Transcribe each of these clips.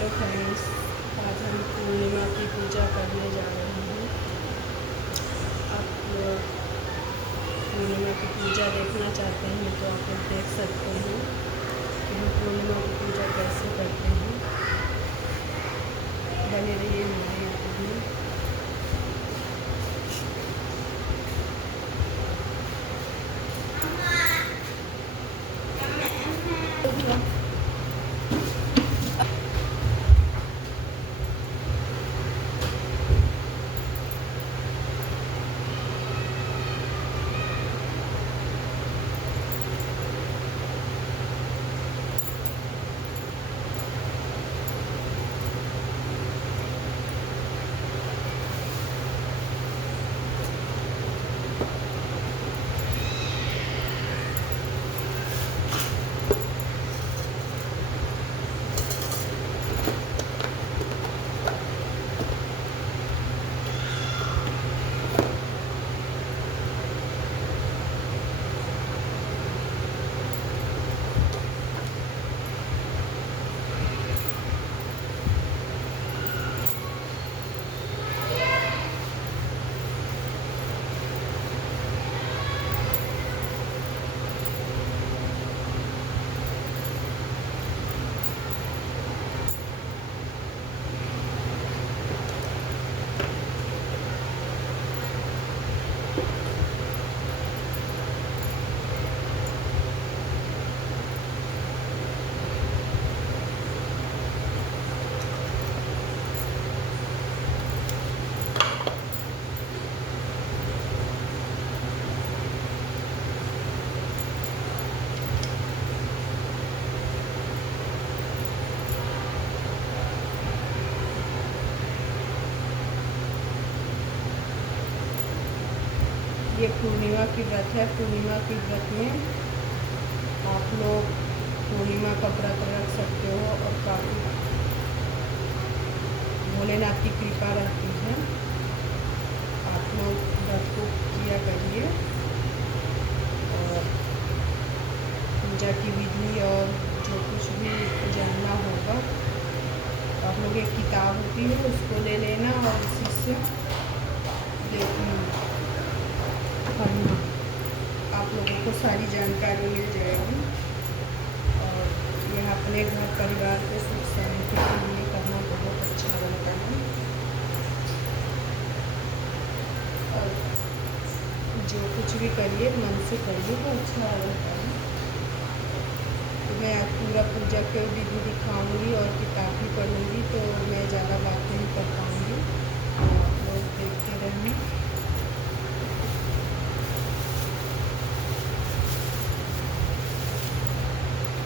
Hello friends, आज हम पूर्णिमा की पूजा करने जा रहे हैं। आप लोग पूर्णिमा की पूजा देखना चाहते हैं तो आप लोग देख सकते हैं कि हम पूर्णिमा की पूजा कैसे करते हैं। बने रहिए हमारे यूट्यूब में। ये पूर्णिमा की व्रत है। पूर्णिमा की व्रत में आप लोग पूर्णिमा का व्रत रख सकते हो और काफ़ी भोलेनाथ की कृपा रहती है। आप लोग व्रत को किया करिए और पूजा की विधि और जो कुछ भी जानना होगा तो आप लोग एक किताब होती है उसको ले लेना और उसी से पढ़ना। आप लोगों को सारी जानकारी मिल जाएगी और यह अपने घर परिवार को सुख शांति के लिए करना बहुत अच्छा लगता है। और जो कुछ भी करिए मन से करिए तो अच्छा लगता है। तो मैं आज पूरा पूजा के विधि दिखाऊंगी और किताब भी पढ़ूंगी, तो मैं ज़्यादा बात नहीं कर पाऊँगी। तो आप लोग देखते रहें।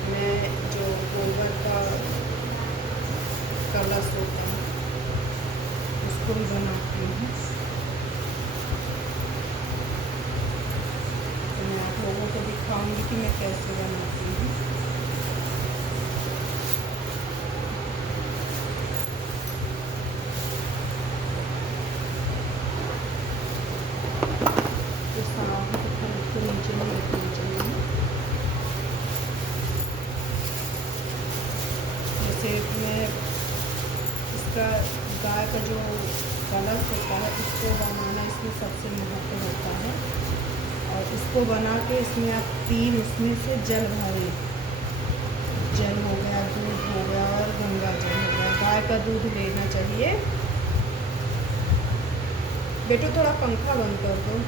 मैं जो गोबर का कलश होता है उसको भी बनाती हूँ। तो मैं आप लोगों को दिखाऊंगी कि मैं कैसे बनाती हूँ। तो सामने को नीचे में रखनी चाहिए। जैसे मैं इसका गाय का जो कलश होता है उसको बनाना इसमें सबसे महत्व होता है। और इसको बना के इसमें आप 3 उसमें से जल भरें। जल हो गया, दूध हो गया और गंगा जल हो गया। गाय का दूध लेना चाहिए। बेटो थोड़ा पंखा बंद कर दो।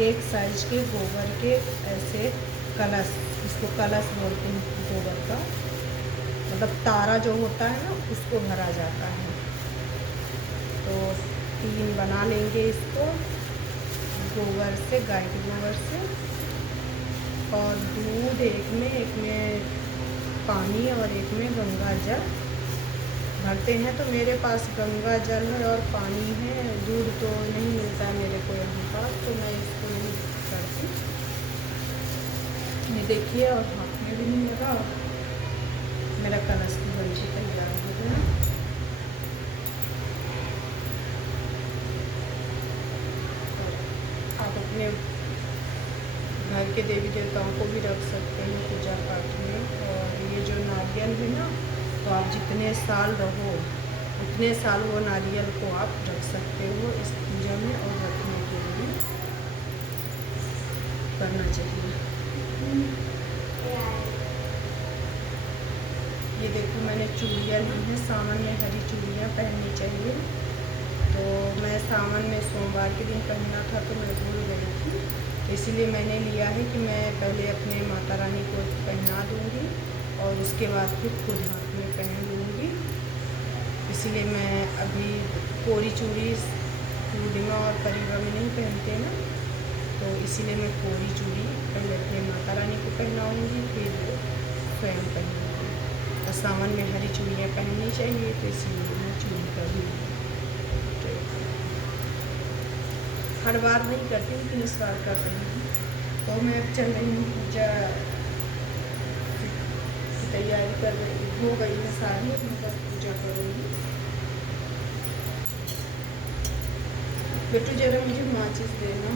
एक साइज के गोबर के ऐसे कलश, इसको कलश बोलते हैं गोबर का, मतलब तारा जो होता है ना उसको भरा जाता है। तो 3 बना लेंगे इसको गोबर से, गाय के गोबर से। और दूध एक में पानी और एक में गंगा जल भरते हैं। तो मेरे पास गंगा जल है और पानी है, दूध तो नहीं मिलता है मेरे को यहाँ पास, तो मैं इसको नहीं करती। ये देखिए, और हाथ में भी नहीं लगा, मेरा कलश भी बन के तैयार हो गया। आप अपने घर के देवी देवताओं को भी रख सकते हैं पूजा पाठ में। और ये जो नारियल है ना, तो आप जितने साल रहो उतने साल वो नारियल को आप रख सकते हो इस पूजा में, और रखने के लिए करना चाहिए। ये देखो, मैंने चूड़ियाँ ली हैं, सावन में हरी चूड़ियाँ पहननी चाहिए। तो मैं सावन में सोमवार के दिन पहनना था तो मैं भूल गई थी, इसीलिए मैंने लिया है कि मैं पहले अपने माता रानी को पहना दूँगी और उसके बाद फिर खुद हाथ में पहन लूँगी। इसीलिए मैं अभी कोरी चूड़ी पूर्णिमा और परिवा में नहीं पहनते ना, तो इसीलिए मैं कोरी चूड़ी पहले अपने माता रानी को पहनाऊँगी, फिर स्वयं पहनूँगी। और सावन में हरी चूड़ियाँ पहननी चाहिए, तो इसीलिए मैं चूड़ी का भी हर बार नहीं करती, लेकिन इस बार कर रही हूँ। तो मैं अब चल रही हूँ पूजा की तैयारी कर रही, हो गई है सारी, मैं बस पूजा करूँगी। बेटू जरा मुझे माचिस देना।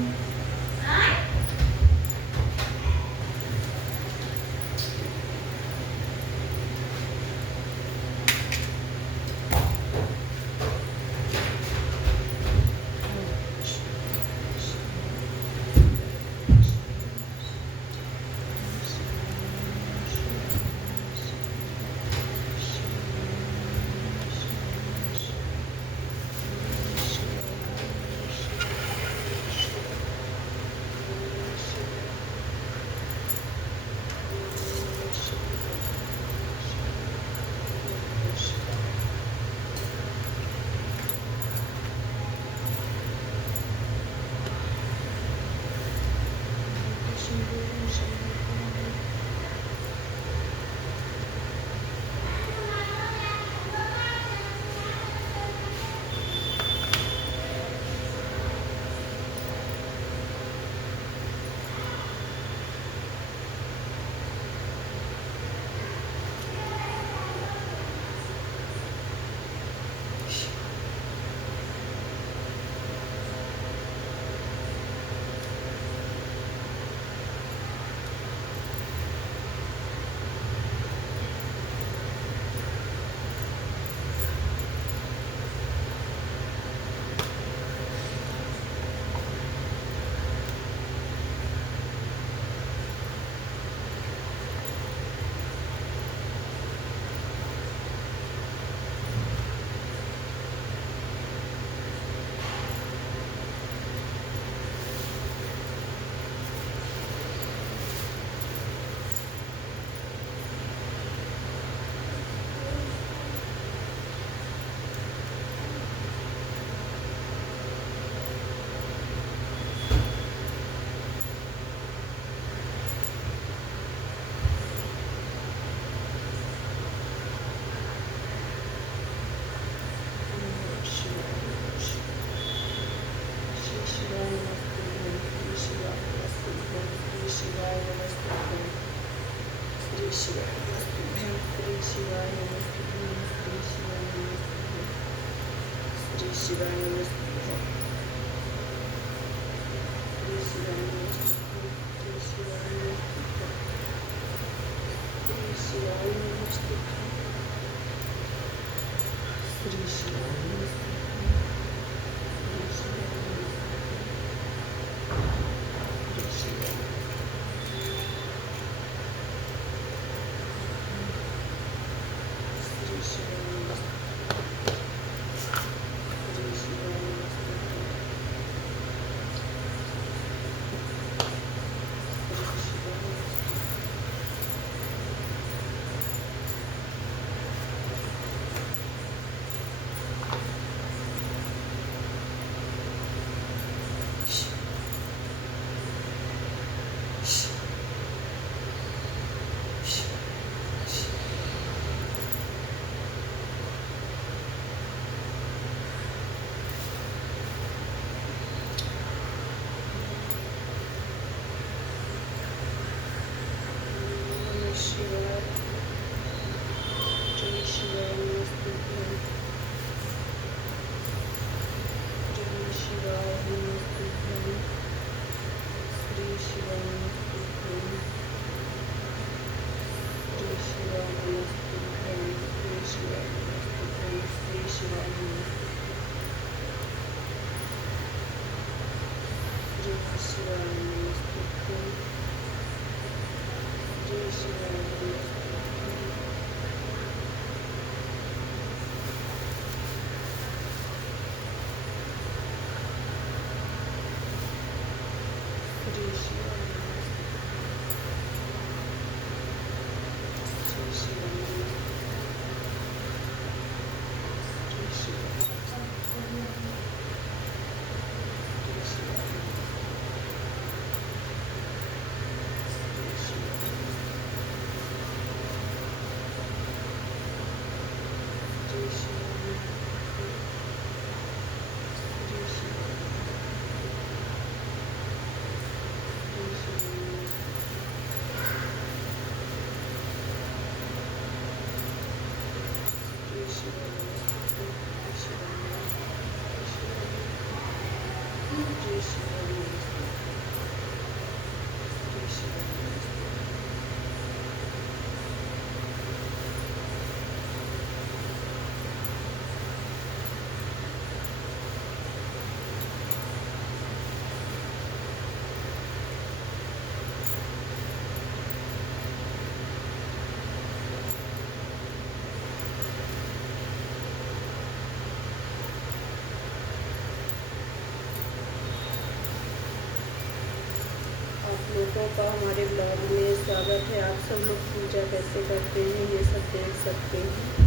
लोगों का हमारे ब्लॉग में स्वागत है। आप सब लोग पूजा कैसे करते हैं ये सब देख सकते हैं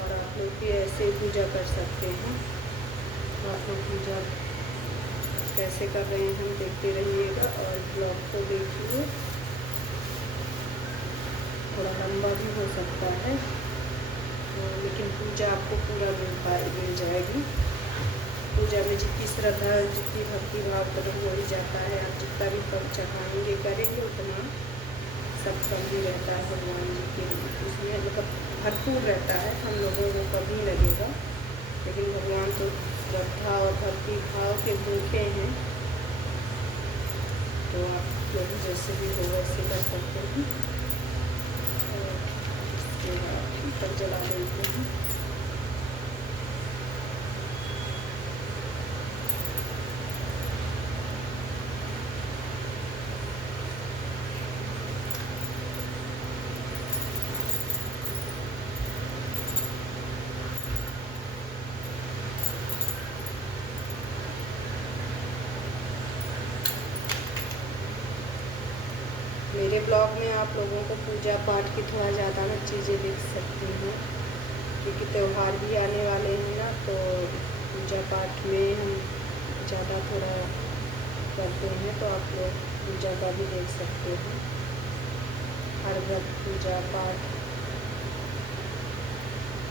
और आप लोग भी ऐसे पूजा कर सकते हैं। आप लोग पूजा कैसे कर रहे हैं हम देखते रहिएगा और ब्लॉग को देखिए। थोड़ा लंबा भी हो सकता है तो लेकिन पूजा आपको पूरा मिल जाएगी। पूजा में जितनी श्रद्धा जितनी भक्ति भाव करो हो ही जाता है। आप जितना भी कम चढ़ाएंगे करेंगे उतना सब कम ही रहता है भगवान जी के लिए। इसलिए मतलब भरपूर रहता है, हम लोगों को कभी लगेगा, लेकिन भगवान तो श्रद्धा और भक्ति भाव के भूखे हैं। तो आप लोग जैसे भी हो वैसे कर सकते हैं। और इसके बाद ऊपर जला देते हैं। मेरे ब्लॉग में आप लोगों को पूजा पाठ की थोड़ा ज़्यादा ना चीज़ें दिख सकती हैं, क्योंकि त्यौहार भी आने वाले हैं ना, तो पूजा पाठ में हम ज़्यादा थोड़ा करते हैं। तो आप लोग पूजा का भी देख सकते हैं। हर वक्त पूजा पाठ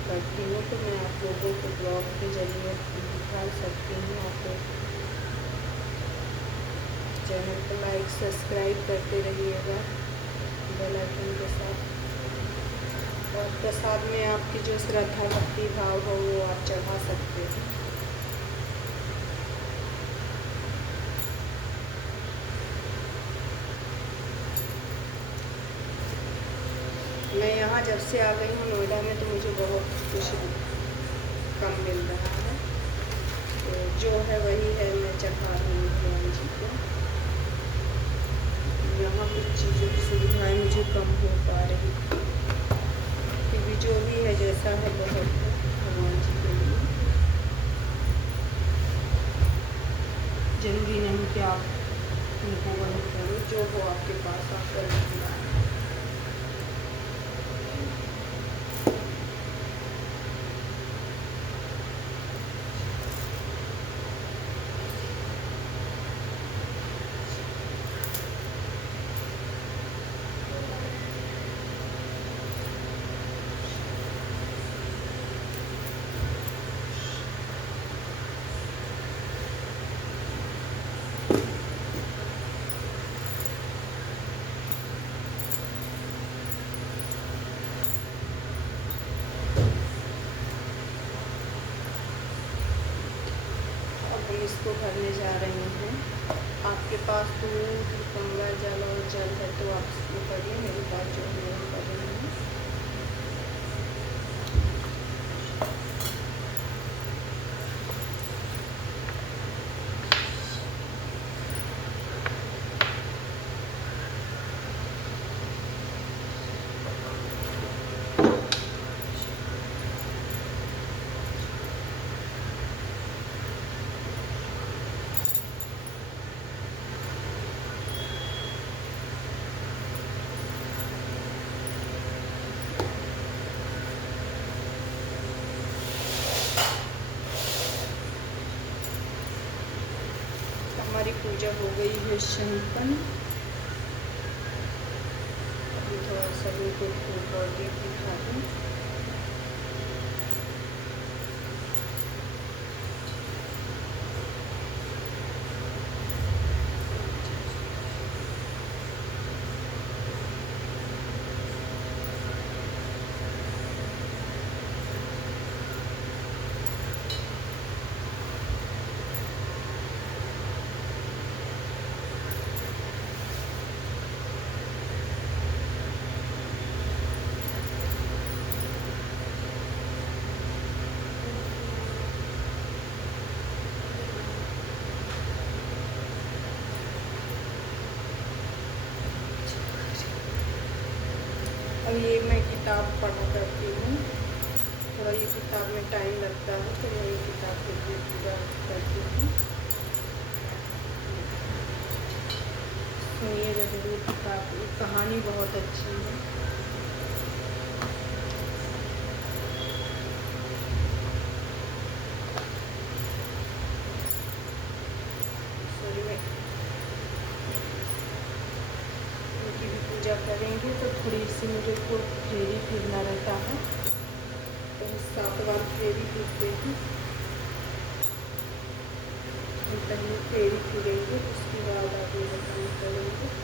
करती हूँ तो मैं आप लोगों को ब्लॉग के ज़रिए दिखा सकती हूँ। आप लोग चैनल को लाइक सब्सक्राइब करते रहिएगा बेल आइकन के साथ। और प्रसाद में आपकी जो श्रद्धा भक्ति भाव हो वो आप चढ़ा सकते हैं। मैं यहाँ जब से आ गई हूँ नोएडा में तो मुझे बहुत कुछ कम मिल रहा है, तो जो है वही है मैं चढ़ा रही हूँ भगवान जी को। यहाँ कुछ चीज़ों की सुविधाएँ मुझे कम हो पा रही, क्योंकि जो भी है जैसा है बहुत है भगवान जी के लिए। जरूरी नहीं कि आप उनको वही करो, जो हो आपके पास आप कर लीजिए। इसको भरने जा रहे हैं। आपके पास दूध गंगा जल और जल है तो आप इसको करिए। मेरे पास जो है वो कर रहे हैं। पूजा हो गई है संपन्न। अभी थोड़ा सा इनको धूप और दीप दिखा दूँ। अब ये मैं किताब पढ़ा करती हूँ, थोड़ा ये किताब में टाइम लगता है तो मैं ये किताब के लिए पूजा करती हूँ। सुनिएगा जरूर, किताब की कहानी बहुत अच्छी है। पूजा करेंगे तो थोड़ी सी मुझे को फेरी फिरना रहता है, तो 7 बार फेरी फिरते हैं। पहले फेरी फिरेंगे, उसके बाद आगे काम करेंगे।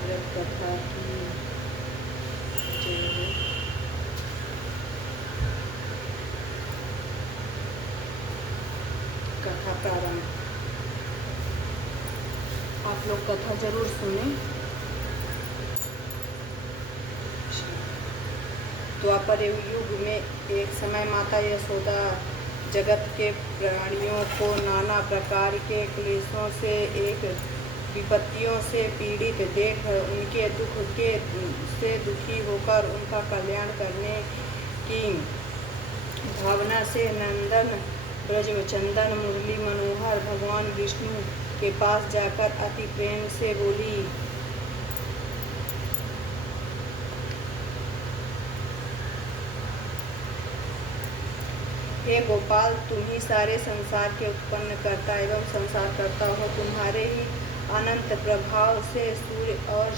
व्रत कथा की जय हो। कथा प्रारंभ। आप लोग कथा जरूर सुने। द्वापर युग में एक समय माता यशोदा जगत के प्राणियों को नाना प्रकार के क्लेशों से एक विपत्तियों से पीड़ित देख उनके दुख के से दुखी होकर उनका कल्याण करने की भावना से नंदन ब्रज चंदन मुरली मनोहर भगवान विष्णु के पास जाकर अति प्रेम से बोली, हे गोपाल, तुम ही सारे संसार के उत्पन्न करता एवं संसार करता हो। तुम्हारे ही अनंत प्रभाव से सूर्य और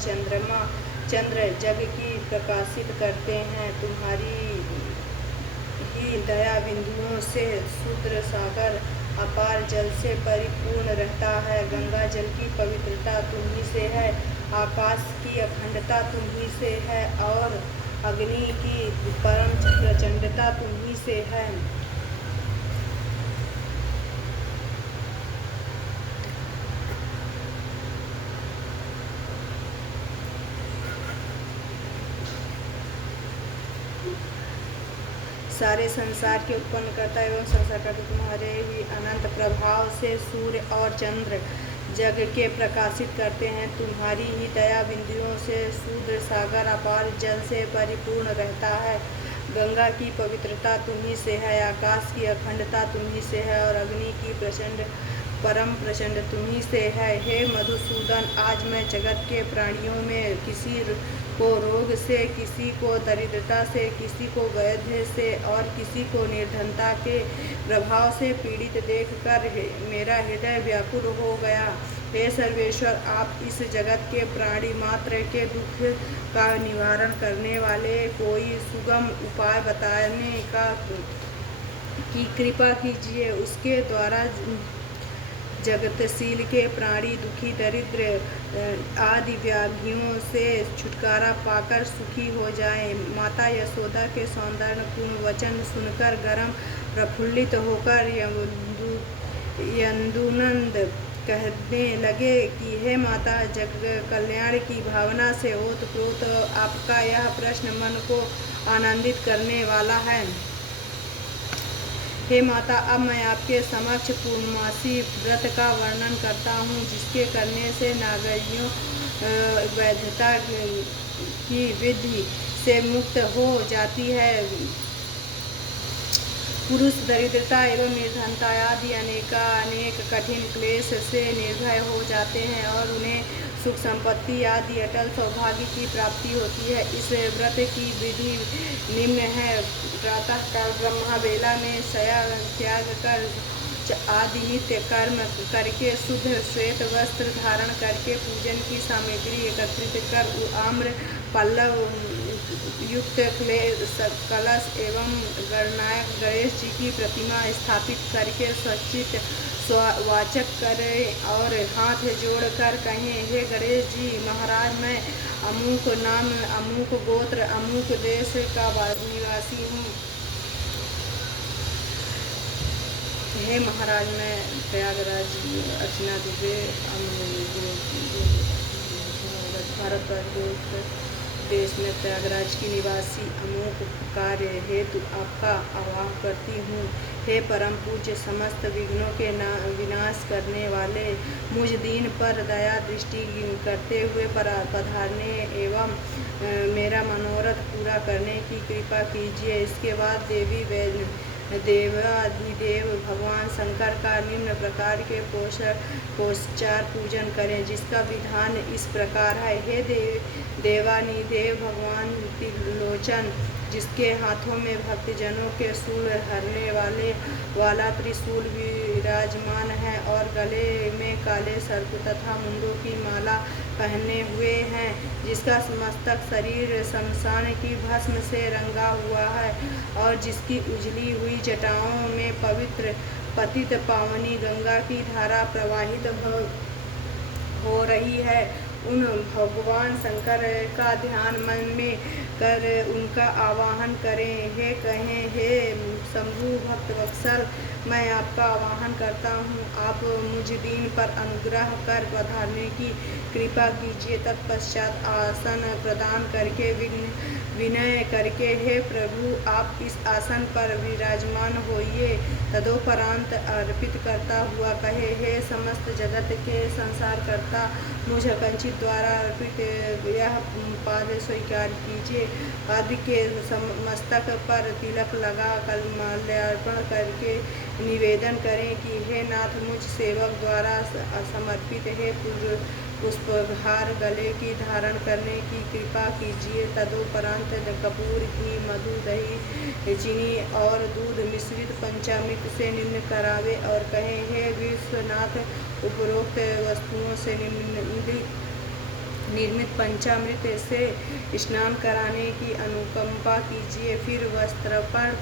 चंद्र जग की प्रकाशित करते हैं। तुम्हारी ही दया बिंदुओं से सूद्र सागर अपार जल से परिपूर्ण रहता है। गंगा जल की पवित्रता तुम ही से है, आकाश की अखंडता तुम ही से है और अग्नि की परम प्रचंडता तुम ही से है। सारे संसार के उत्पन्न करता एवं संसार करता तुम्हारे ही अनंत प्रभाव से सूर्य और चंद्र जग के प्रकाशित करते हैं। तुम्हारी ही दया बिंदुओं से सूद्र सागर अपार जल से परिपूर्ण रहता है। गंगा की पवित्रता तुम ही से है, आकाश की अखंडता तुम ही से है और अग्नि की परम प्रचंड तुम ही से है। हे मधुसूदन, आज मैं जगत के प्राणियों में किसी को रोग से, किसी को दरिद्रता से, किसी को वैधव्य से और किसी को निर्धनता के प्रभाव से पीड़ित देखकर मेरा हृदय व्याकुल हो गया। हे सर्वेश्वर, आप इस जगत के प्राणी मात्र के दुख का निवारण करने वाले कोई सुगम उपाय बताने की कृपा कीजिए। उसके द्वारा जगतशील के प्राणी दुखी, दरिद्र आदि व्याधियों से छुटकारा पाकर सुखी हो जाएं। माता यशोदा के सौंदर्यपूर्ण वचन सुनकर गरम प्रफुल्लित होकर यदुनंद कहने लगे कि हे माता, जग कल्याण की भावना से ओतप्रोत आपका यह प्रश्न मन को आनंदित करने वाला है। हे माता, अब मैं आपके समक्ष पूर्णमासी व्रत का वर्णन करता हूँ, जिसके करने से नागरियों वैधता की विधि से मुक्त हो जाती है। पुरुष दरिद्रता एवं निर्धनता आदि अनेक कठिन क्लेश से निर्भय हो जाते हैं और उन्हें सुख संपत्ति आदि अटल सौभाग्य की प्राप्ति होती है। इस व्रत की विधि निम्न है। प्रातः काल ब्रह्मा बेला में शया त्याग कर आदि नित्य कर्म करके शुद्ध श्वेत वस्त्र धारण करके पूजन की सामग्री एकत्रित कर आम्र पल्लव युक्त कलश एवं गणनायक गणेश जी की प्रतिमा स्थापित करके स्वचित वाचक करें और हाथ जोड़कर कहें, हे गणेश जी महाराज, मैं अमुक नाम, अमुक गोत्र, अमुक देश का निवासी हूँ। हे महाराज, मैं प्रयागराज अर्चना दुबे भारत देश में प्रयागराज की निवासी अमुक कार्य हेतु आपका आवाहन करती हूँ। हे परम पूज्य, समस्त विघ्नों के विनाश करने वाले, मुझ दीन पर दया दृष्टि करते हुए पधारने एवं मेरा मनोरथ पूरा करने की कृपा कीजिए। इसके बाद देवाधिदेव भगवान शंकर का निम्न प्रकार के पोषचार पूजन करें, जिसका विधान इस प्रकार है। हे देवानिदेव भगवान त्रिलोचन, जिसके हाथों में भक्तजनों के शूल हरने वाला त्रिशूल विराजमान है और गले में काले सर्प तथा मुंडों की माला पहने हुए हैं, जिसका मस्तक शरीर शमशान की भस्म से रंगा हुआ है और जिसकी उजली हुई जटाओं में पवित्र पतित पावनी गंगा की धारा प्रवाहित हो रही है। उन भगवान शंकर का ध्यान मन में कर उनका आवाहन करें। हे शंभु भक्त वत्सल, मैं आपका आवाहन करता हूँ, आप मुझ दीन पर अनुग्रह कर पधारने की कृपा कीजिए। तत्पश्चात आसन प्रदान करके विनय करके, हे प्रभु, आप इस आसन पर विराजमान होइए। तदोपरांत अर्पित करता हुआ कहे, हे समस्त जगत के संसार करता, मुझ कंचित चित द्वारा अर्पित यह पाद स्वीकार कीजिए। आदि के मस्तक पर तिलक लगा कर माल्यार्पण करके निवेदन करें कि हे नाथ, मुझ सेवक द्वारा समर्पित है पुष्पहार गले की धारण करने की कृपा कीजिए। तदोपरांत कपूर, घी, मधु, दही, चीनी और दूध मिश्रित पंचामृत से निम्न करावे और कहें, हे विश्वनाथ, उपरोक्त वस्तुओं से निर्मित पंचामृत से स्नान कराने की अनुकंपा कीजिए। फिर वस्त्रार्पण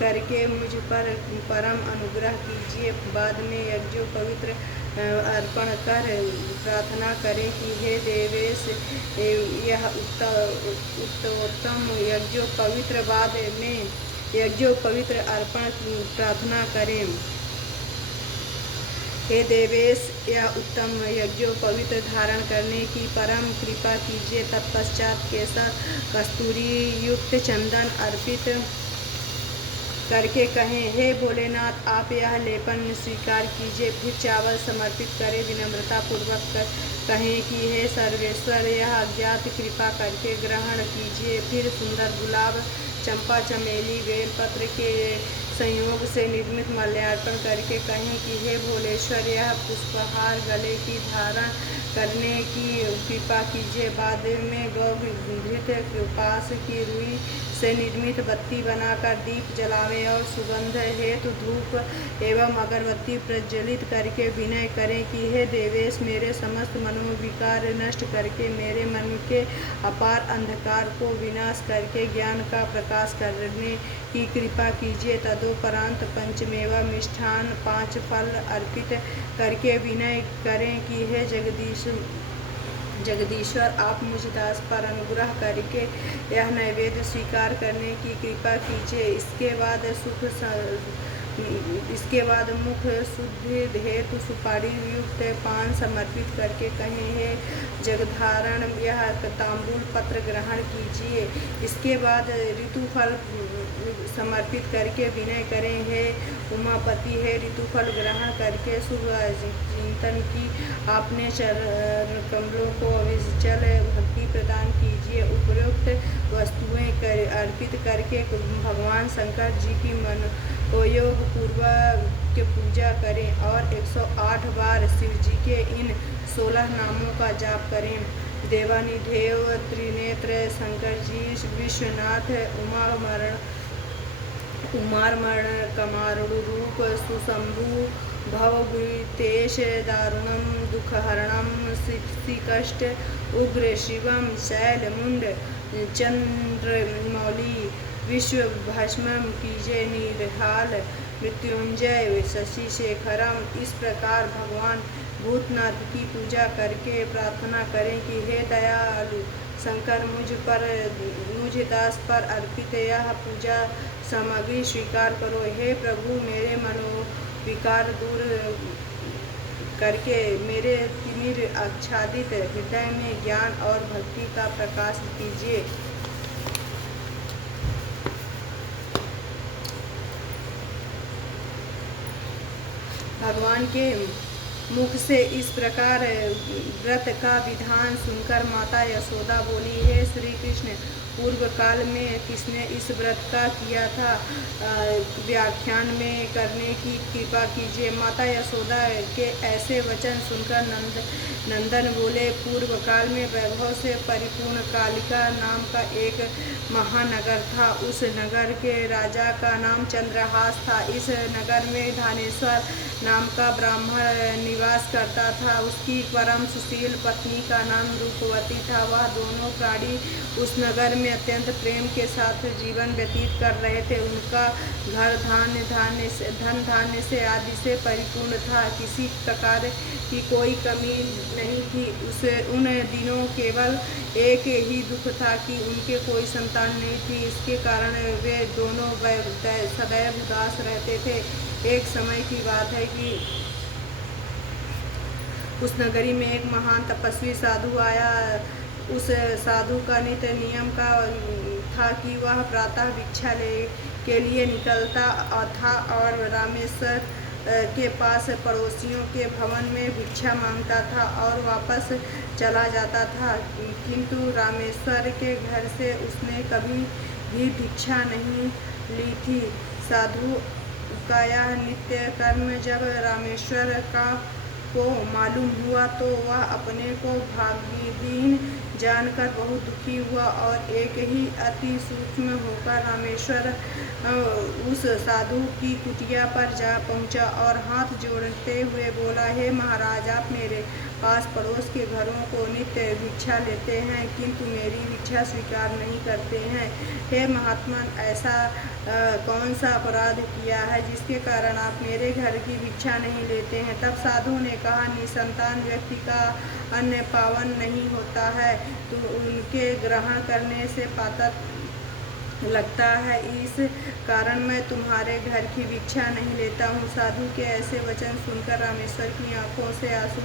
करके मुझ पर परम अनुग्रह कीजिए। बाद में यज्ञ पवित्र अर्पण कर प्रार्थना करें कि हे देवेश, यह उत्तम यज्ञोपवित्र बाद में यज्ञोपवित्र अर्पण प्रार्थना करें। हे देवेश, यह उत्तम यज्ञोपवित्र धारण करने की परम कृपा कीजिए। तत्पश्चात केसर कस्तूरी युक्त चंदन अर्पित करके कहें, हे भोलेनाथ, आप यह लेपन स्वीकार कीजिए। फिर चावल समर्पित करें। विनम्रता पूर्वक कहें कि हे सर्वेश्वर, यह अज्ञात कृपा करके ग्रहण कीजिए। फिर सुंदर गुलाब, चंपा, चमेली, बेलपत्र के संयोग से निर्मित माल्यार्पण करके कहें कि हे भोलेश्वर, यह पुष्पहार गले की धारण करने की कृपा कीजिए। बाद में गौघृत कपास की रुई से निर्मित बत्ती बनाकर दीप जलावें और सुगंध हेतु धूप एवं अगरबत्ती प्रज्वलित करके विनय करें कि हे देवेश, मेरे समस्त मनोविकार नष्ट करके मेरे मन के अपार अंधकार को विनाश करके ज्ञान का प्रकाश करने की कृपा कीजिए। तदोपरांत पंचमेवा मिष्ठान 5 फल अर्पित करके विनय करें कि हे जगदीश्वर, आप मुझ दास पर अनुग्रह करके यह नैवेद्य स्वीकार करने की कृपा कीजिए। इसके बाद मुख शुद्धि हेतु सुपारी युक्त पान समर्पित करके कहें, हे जगधारण, यह तांबूल पत्र ग्रहण कीजिए। इसके बाद ऋतुफल समर्पित करके विनय करें, हे उमापति, हे ऋतुफल ग्रहण करके शुभ चिंतन की आपने चरण कमलों को अविचल भक्ति प्रदान कीजिए। उपरोक्त वस्तुएं अर्पित करके भगवान शंकर जी की मनोयोग पूर्वक पूजा करें और 108 बार शिव जी के इन 16 नामों का जाप करें। देवानिदेव, त्रिनेत्र शंकर जी, विश्वनाथ, उमारमण, कमारुरूप, सुशंभु, भवभूतेश, दारुणम दुःखहरणम, सिकष्ट, उग्र शिवम, शैलमुंड, चंद्रमौली, विश्व भस्मम कीजय निरहाल, मृत्युंजय, शशि शेखरम। इस प्रकार भगवान भूतनाथ की पूजा करके प्रार्थना करें कि हे दयालु शंकर, मुझ दास पर अर्पित यह पूजा सामग्री स्वीकार करो। हे प्रभु, मेरे मनोविकार दूर करके मेरे तिमिर आच्छादित हृदय में ज्ञान और भक्ति का प्रकाश कीजिए। भगवान के मुख से इस प्रकार व्रत का विधान सुनकर माता यशोदा बोली, हे श्री कृष्ण, पूर्व काल में किसने इस व्रत का किया था, व्याख्यान में करने की कृपा कीजिए। माता यशोदा के ऐसे वचन सुनकर नंदन बोले, पूर्व काल में वैभव से परिपूर्ण कालिका नाम का एक महानगर था। उस नगर के राजा का नाम चंद्रहास था। इस नगर में धानेश्वर नाम का ब्राह्मण निवास करता था। उसकी परम सुशील पत्नी का नाम रूपवती था। वह दोनों प्राणी उस नगर में अत्यंत प्रेम के साथ जीवन व्यतीत कर रहे थे। उनका घर धन धान्य से आदि से परिपूर्ण था। किसी प्रकार की कोई कमी नहीं थी। उन दिनों केवल एक ही दुख था कि उनके कोई संतान नहीं थी। इसके कारण वे दोनों सदैव उदास रहते थे। एक समय की बात है कि उस नगरी में एक महान तपस्वी साधु आया। उस साधु का नित्य नियम का था कि वह प्रातः भिक्षा के लिए निकलता था और के पास पड़ोसियों के भवन में भिक्षा मांगता था और वापस चला जाता था, किंतु रामेश्वर के घर से उसने कभी भी भिक्षा नहीं ली थी। साधु का यह नित्य कर्म जब रामेश्वर को मालूम हुआ तो वह अपने को भाग्यहीन जानकर बहुत दुखी हुआ और एक ही अति सूक्ष्म होकर रामेश्वर उस साधु की कुटिया पर जा पहुंचा और हाथ जोड़ते हुए बोला, हे महाराज, आप मेरे पास पड़ोस के घरों को नित्य भिक्षा लेते हैं किंतु मेरी भिक्षा स्वीकार नहीं करते हैं। हे महात्मा, ऐसा कौन सा अपराध किया है जिसके कारण आप मेरे घर की भिक्षा नहीं लेते हैं? तब साधु ने कहा, निसंतान व्यक्ति का अन्न पावन नहीं होता है, तो उनके ग्रहण करने से पातक लगता है, इस कारण मैं तुम्हारे घर की भिक्षा नहीं लेता हूँ। साधु के ऐसे वचन सुनकर रामेश्वर की आंखों से आंसू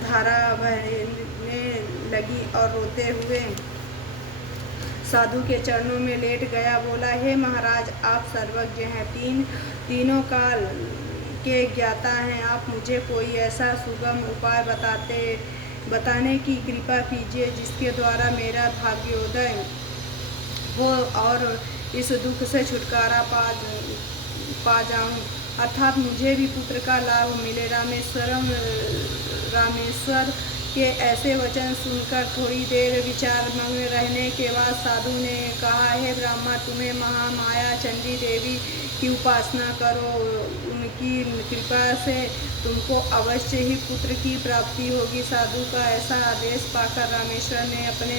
धारा बहने लगी और रोते हुए साधु के चरणों में लेट गया। बोला, हे महाराज, आप सर्वज्ञ हैं, तीनों काल के ज्ञाता हैं। आप मुझे कोई ऐसा सुगम उपाय बताने की कृपा कीजिए जिसके द्वारा मेरा भाग्योदय हो और इस दुख से छुटकारा पा जाऊं, अर्थात मुझे भी पुत्र का लाभ मिले। रामेश्वर के ऐसे वचन सुनकर थोड़ी देर विचार मग्न रहने के बाद साधु ने कहा, हे ब्राह्मण, तुम्हें महामाया चंडी देवी की उपासना करो, उनकी कृपा से तुमको अवश्य ही पुत्र की प्राप्ति होगी। साधु का ऐसा आदेश पाकर रामेश्वर ने अपने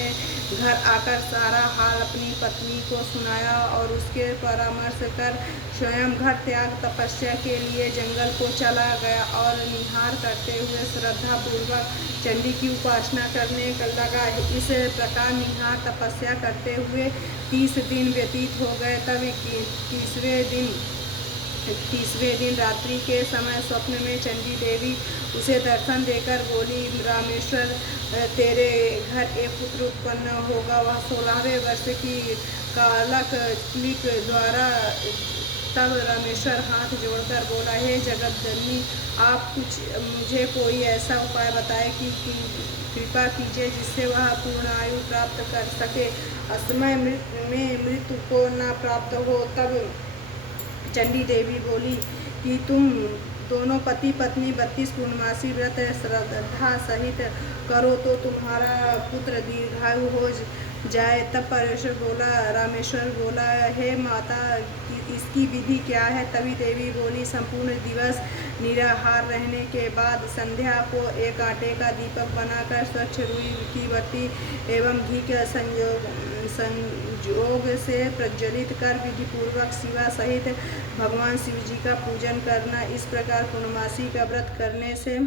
घर आकर सारा हाल अपनी पत्नी को सुनाया और उसके परामर्श कर स्वयं घर त्याग तपस्या के लिए जंगल को चला गया और निहार करते हुए श्रद्धा पूर्वक चंडी की उपासना करने लगा। इस प्रकार निहार तपस्या करते हुए 30 दिन व्यतीत हो गए। तब तीसवें दिन रात्रि के समय स्वप्न में चंडी देवी उसे दर्शन देकर बोली, रामेश्वर, तेरे घर एक पुत्र उत्पन्न होगा। वह 16वें वर्ष की कालक क्लिक द्वारा। तब रामेश्वर हाथ जोड़कर बोला, हे जगत जननी, आप मुझे कोई ऐसा उपाय बताए कि कृपा कीजिए जिससे वह पूर्ण आयु प्राप्त कर सके, असमय में मृत्यु को न प्राप्त हो। तब चंडी देवी बोली कि तुम दोनों पति पत्नी 32 पूर्णमासी व्रत श्रद्धा सहित करो तो तुम्हारा पुत्र दीर्घायु हो जाए। तब रामेश्वर बोला, हे माता, इसकी विधि क्या है? तभी देवी बोली, संपूर्ण दिवस निराहार रहने के बाद संध्या को एक आटे का दीपक बनाकर स्वच्छ रुई की बत्ती एवं घी के संयोग से प्रज्वलित कर विधि पूर्वक शिवा सहित भगवान शिव जी का पूजन करना। इस प्रकार पूर्णमासी का व्रत करने से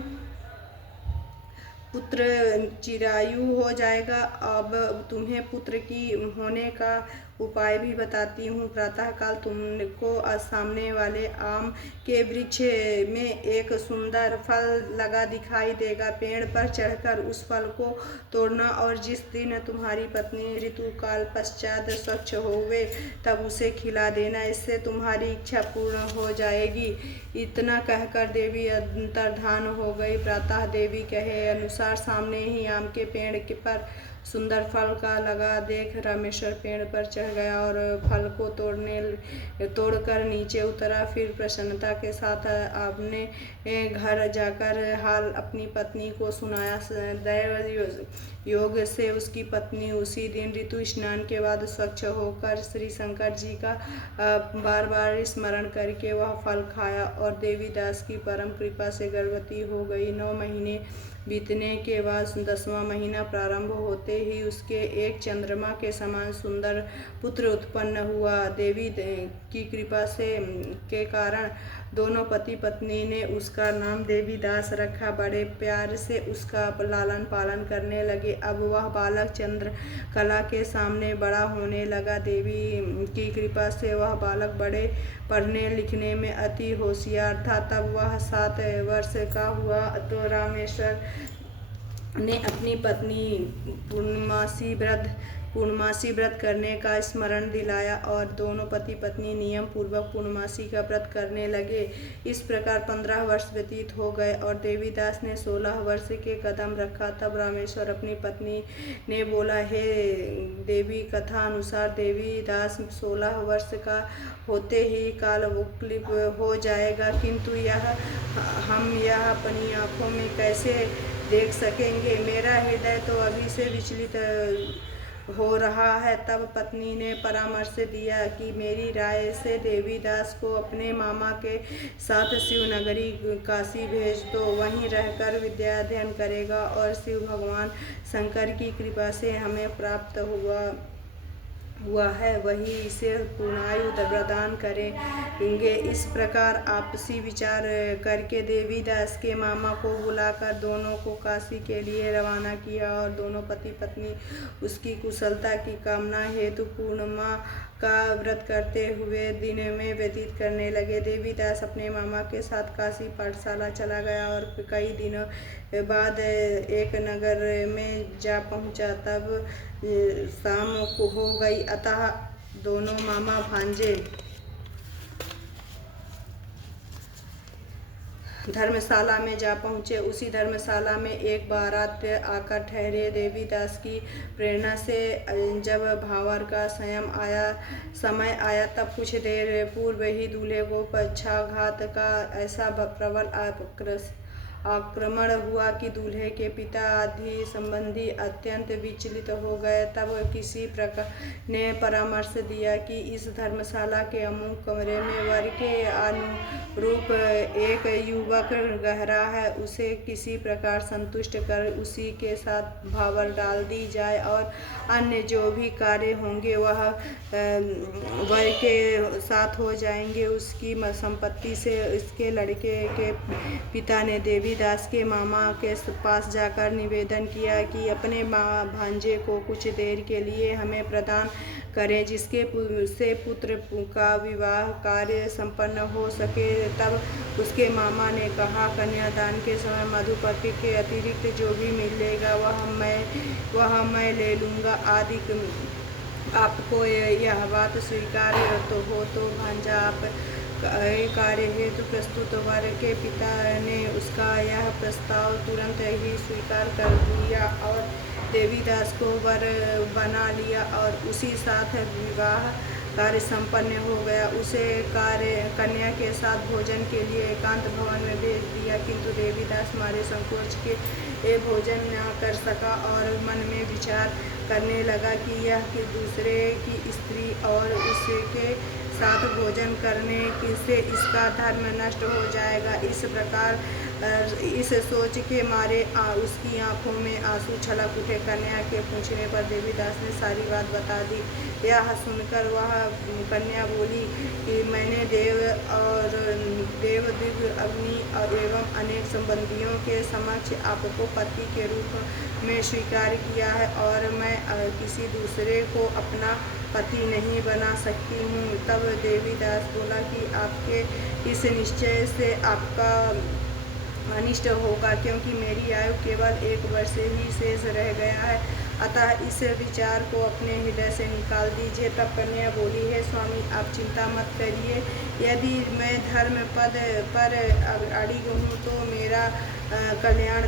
पुत्र चिरायु हो जाएगा। अब तुम्हें पुत्र की होने का उपाय भी बताती हूँ। प्रातःकाल तुमको सामने वाले आम के वृक्ष में एक सुंदर फल लगा दिखाई देगा। पेड़ पर चढ़कर उस फल को तोड़ना और जिस दिन तुम्हारी पत्नी ऋतुकाल पश्चात स्वच्छ होवे तब उसे खिला देना, इससे तुम्हारी इच्छा पूर्ण हो जाएगी। इतना कहकर देवी अंतर्धान हो गई। प्रातः देवी कहे अनुसार सामने ही आम के पेड़ पर सुंदर फल का लगा देख रामेश्वर पेड़ पर चढ़ गया और फल को तोड़कर नीचे उतरा। फिर प्रसन्नता के साथ अपने घर जाकर हाल अपनी पत्नी को सुनाया। दैव योग से उसकी पत्नी उसी दिन ऋतु स्नान के बाद स्वच्छ होकर श्री शंकर जी का बार बार स्मरण करके वह फल खाया और देवीदास की परम कृपा से गर्भवती हो गई। 9 महीने बीतने के बाद 10वां महीना प्रारंभ होते ही उसके एक चंद्रमा के समान सुंदर पुत्र उत्पन्न हुआ। देवी की कृपा के कारण दोनों पति पत्नी ने उसका नाम देवीदास रखा। बड़े प्यार से उसका लालन पालन करने लगे। अब वह बालक चंद्र कला के सामने बड़ा होने लगा। देवी की कृपा से वह बालक बड़े पढ़ने लिखने में अति होशियार था। तब वह 7 वर्ष का हुआ तो रामेश्वर ने अपनी पत्नी पूर्णमासी व्रत करने का स्मरण दिलाया और दोनों पति पत्नी नियम पूर्वक पूर्णमासी का व्रत करने लगे। इस प्रकार 15 वर्ष व्यतीत हो गए और देवीदास ने 16 वर्ष के कदम रखा। तब रामेश्वर अपनी पत्नी ने बोला, हे देवी, कथा अनुसार देवीदास 16 वर्ष का होते ही कालविकल्प हो जाएगा, किंतु हम यह अपनी आँखों में कैसे देख सकेंगे? मेरा हृदय तो अभी से विचलित हो रहा है। तब पत्नी ने परामर्श दिया कि मेरी राय से देवीदास को अपने मामा के साथ शिवनगरी काशी भेज दो। वहीं रहकर विद्या अध्ययन करेगा और शिव भगवान शंकर की कृपा से हमें प्राप्त हुआ है, वही इसे पूर्णायु प्रदान करेंगे। इस प्रकार आपसी विचार करके देवीदास के मामा को बुलाकर दोनों को काशी के लिए रवाना किया और दोनों पति पत्नी उसकी कुशलता की कामना हेतु पूर्णिमा का व्रत करते हुए दिन में व्यतीत करने लगे। देवीदास अपने मामा के साथ काशी पाठशाला चला गया और कई दिनों बाद एक नगर में जा पहुंचा। तब शाम को हो गई, अतः दोनों मामा भांजे धर्मशाला में जा पहुँचे। उसी धर्मशाला में एक बारात आकर ठहरे। देवीदास की प्रेरणा से जब भावर का समय आया तब कुछ देर पूर्व ही दूल्हे को पक्षाघात का ऐसा प्रबल आक्रमण हुआ कि दूल्हे के पिता आदि संबंधी अत्यंत विचलित हो गए। तब किसी प्रकार ने परामर्श दिया कि इस धर्मशाला के अमुक कमरे में वर के अनुरूप एक युवक रह रहा है, उसे किसी प्रकार संतुष्ट कर उसी के साथ भावर डाल दी जाए और अन्य जो भी कार्य होंगे वह वर के साथ हो जाएंगे। उसकी संपत्ति से इसके लड़के के पिता ने देवीदास के मामा के पास जाकर निवेदन किया कि अपने भांजे को कुछ देर के लिए हमें प्रदान करें, जिसके से पुत्र का विवाह कार्य संपन्न हो सके। तब उसके मामा ने कहा, कन्यादान के समय मधुपर्क के अतिरिक्त जो भी मिलेगा वह मैं ले लूँगा। आदि आपको यह बात स्वीकार तो हो तो भांजा आप कार्य हेतु प्रस्तुत। वर के पिता ने उसका यह प्रस्ताव तुरंत ही स्वीकार कर लिया और देवीदास को वर बना लिया और उसी साथ विवाह कार्य संपन्न हो गया। उसे कन्या के साथ भोजन के लिए एकांत भवन में भेज दिया, किंतु देवीदास मारे संकोच के भोजन न कर सका और मन में विचार करने लगा कि यह कि दूसरे की स्त्री और उसके साथ भोजन करने से इसका धर्म नष्ट हो जाएगा। इस प्रकार इस सोच के मारे उसकी आंखों में आंसू छलक उठे। कन्या के पूछने पर देवीदास ने सारी बात बता दी। यह सुनकर वह कन्या बोली कि मैंने देव दिव्य अग्नि एवं अनेक संबंधियों के समक्ष आपको पति के रूप में स्वीकार किया है और मैं किसी दूसरे को अपना पति नहीं बना सकती हूँ। तब देवीदास बोला कि आपके इस निश्चय से आपका अनिष्ट होगा, क्योंकि मेरी आयु केवल 1 वर्ष ही शेष रह गया है, अतः इस विचार को अपने हृदय से निकाल दीजिए। तब कन्या बोली, है स्वामी, आप चिंता मत करिए। यदि मैं धर्म पद पर अड़िग हूँ तो मेरा कल्याण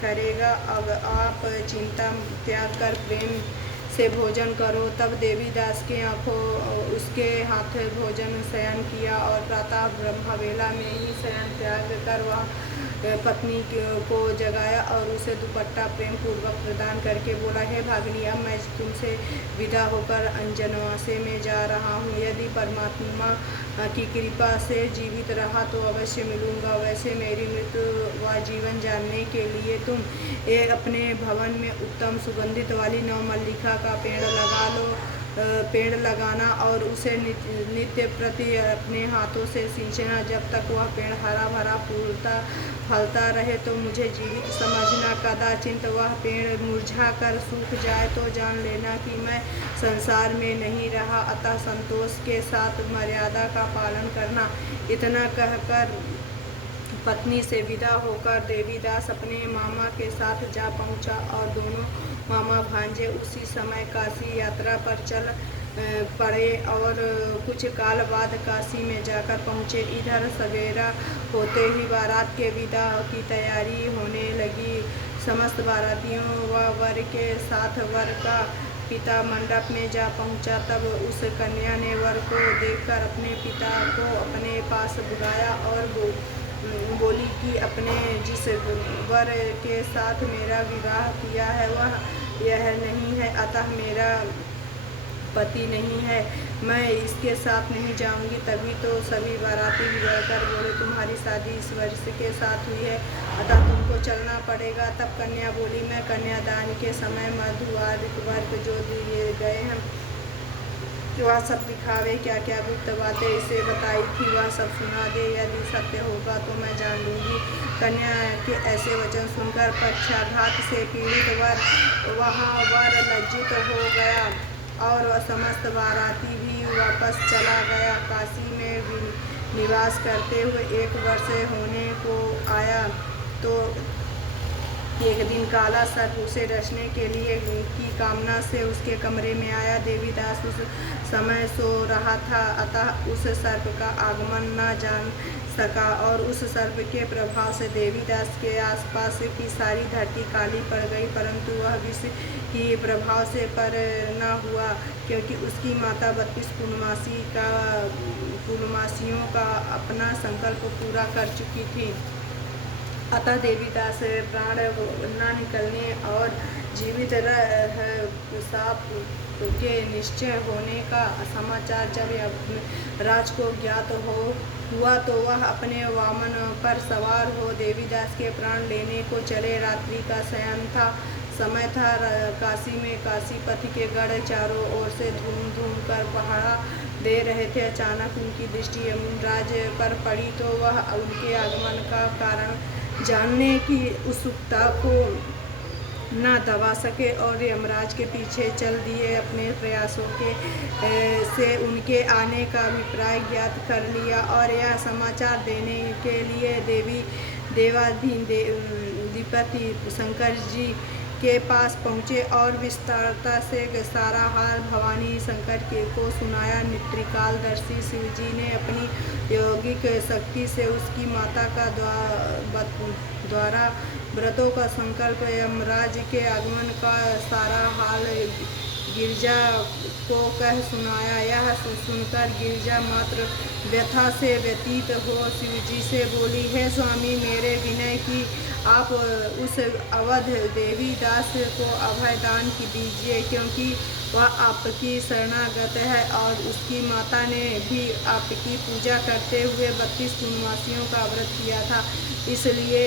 करेगा। अब आप चिंता त्याग कर प्रेम से भोजन करो। तब देवीदास के आंखों उसके हाथ भोजन शयन किया और प्रातः ब्रह्मवेला में ही शयन त्याग कर वह पत्नी को जगाया और उसे दुपट्टा प्रेम पूर्वक प्रदान करके बोला, हे भागिनी, अब मैं तुमसे विदा होकर अंजनवासे में जा रहा हूँ। यदि परमात्मा की कृपा से जीवित रहा तो अवश्य मिलूँगा। वैसे मेरी मृत्यु व जीवन जानने के लिए तुम अपने भवन में उत्तम सुगंधित वाली नवमल्लिका का पेड़ लगाना और उसे नित्य प्रति अपने हाथों से सींचना। जब तक वह पेड़ हरा भरा फलता रहे तो मुझे जीवित समझना। कदाचित वह पेड़ मुरझा कर सूख जाए तो जान लेना कि मैं संसार में नहीं रहा, अतः संतोष के साथ मर्यादा का पालन करना। इतना कहकर पत्नी से विदा होकर देवीदास अपने मामा के साथ जा पहुंचा और दोनों मामा भांजे उसी समय काशी यात्रा पर चल पड़े और कुछ काल बाद काशी में जाकर पहुँचे। इधर सवेरा होते ही बारात के विदा की तैयारी होने लगी। समस्त बारातियों व वर के साथ वर का पिता मंडप में जा पहुंचा। तब उस कन्या ने वर को देखकर अपने पिता को अपने पास बुलाया और बोली कि अपने जिस वर के साथ मेरा विवाह किया है वह यह नहीं है, अतः मेरा पति नहीं है, मैं इसके साथ नहीं जाऊंगी। तभी तो सभी बाराती बिगड़कर बोले, तुम्हारी शादी इस वर्ष के साथ हुई है, अतः तुमको चलना पड़ेगा। तब कन्या बोली, मैं कन्यादान के समय मधुवारिक वर्ग जो दिए गए हैं वह सब दिखावे, क्या क्या गुप्त बातें इसे बताई थी वह सब सुना दे, यदि सत्य होगा तो मैं जान लूँगी। कन्या के ऐसे वचन सुनकर पक्षाघात से पीड़ित वहाँ वर लज्जित हो गया और समस्त बाराती भी वापस चला गया। काशी में निवास करते हुए 1 वर्ष होने को आया तो एक दिन काला सर्प उसे डसने के लिए की कामना से उसके कमरे में आया। देवीदास उस समय सो रहा था, अतः उस सर्प का आगमन न जान सका और उस सर्प के प्रभाव से देवीदास के आसपास की सारी धरती काली पड़ गई, परंतु वह विष के प्रभाव से पर न हुआ, क्योंकि उसकी माता 32 पूर्णमासियों का अपना संकल्प पूरा कर चुकी थी। अतः देवीदास प्राण न निकलने और जीवित रह साप के निश्चय होने का समाचार जब राज को ज्ञात हुआ तो वह अपने वामन पर सवार हो देवीदास के प्राण लेने को चले। रात्रि का समय था। काशी में काशीपति के गढ़ चारों ओर से धूम धूम कर पहरा दे रहे थे। अचानक उनकी दृष्टि यमराज पर पड़ी तो वह उनके आगमन का कारण जानने की उत्सुकता को न दबा सके और यमराज के पीछे चल दिए। अपने प्रयासों से उनके आने का अभिप्राय ज्ञात कर लिया और यह समाचार देने के लिए देवाधिपति शंकर जी के पास पहुँचे और विस्तारता से सारा हाल भवानी शंकर को सुनाया। त्रिकालदर्शी शिवजी ने अपनी यौगिक शक्ति से उसकी माता का द्वारा व्रतों का संकल्प यमराज के आगमन का सारा हाल गिरजा को कह सुनाया। यह सुनकर गिरजा मात्र व्यथा से व्यतीत हो शिवजी से बोली, हे स्वामी, मेरे विनय की आप उस अवध देवीदास को अभय दान की दीजिए, क्योंकि वह आपकी शरणागत है और उसकी माता ने भी आपकी पूजा करते हुए 32 पूर्णमासियों का व्रत किया था, इसलिए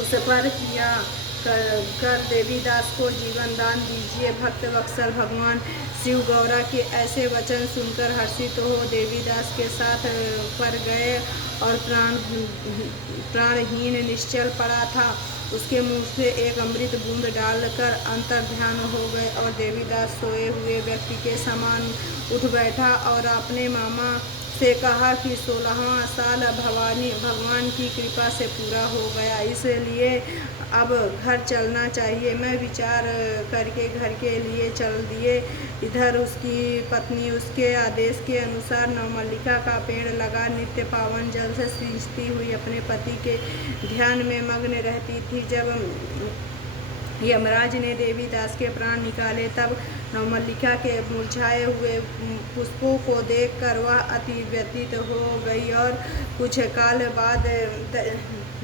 उस पर किया कर देवीदास को जीवन दान दीजिए। भक्त वत्सल भगवान शिव गौरा के ऐसे वचन सुनकर हर्षित हो देवीदास के साथ पर गए और प्राणहीन निश्चल पड़ा था। उसके मुंह से एक अमृत बूंद डालकर अंतर ध्यान हो गए और देवीदास सोए हुए व्यक्ति के समान उठ बैठा और अपने मामा से कहा कि 16वां साल भगवान की कृपा से पूरा हो गया, इसलिए अब घर चलना चाहिए। मैं विचार करके घर के लिए चल दिए। इधर उसकी पत्नी उसके आदेश के अनुसार नवमल्लिका का पेड़ लगा नित्य पावन जल से सींचती हुई अपने पति के ध्यान में मग्न रहती थी। जब यमराज ने देवीदास के प्राण निकाले तब नवमल्लिका के मुरझाए हुए पुष्पों को देखकर वह अति व्यथित हो गई और कुछ काल बाद